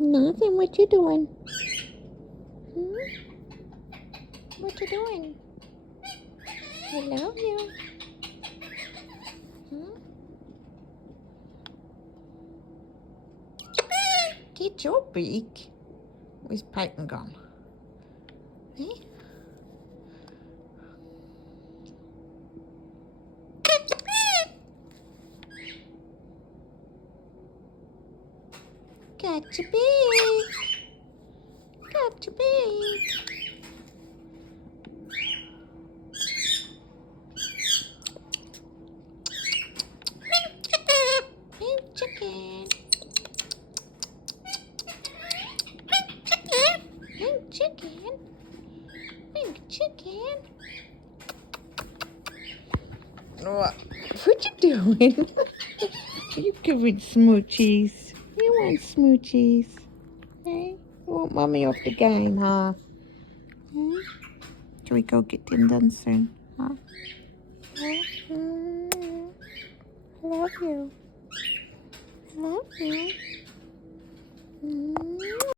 Nothing. What you doing? What you doing? I love you. Get your beak. Where's Peyton gone? Eh? Got your beak. Got your beak. Pink chicken. Pink chicken. Pink chicken. What you doing? You giving smoochies. You want smoochies. Hey? You want mommy off the game, huh? Should we go get them done soon, huh? I love you. I love you.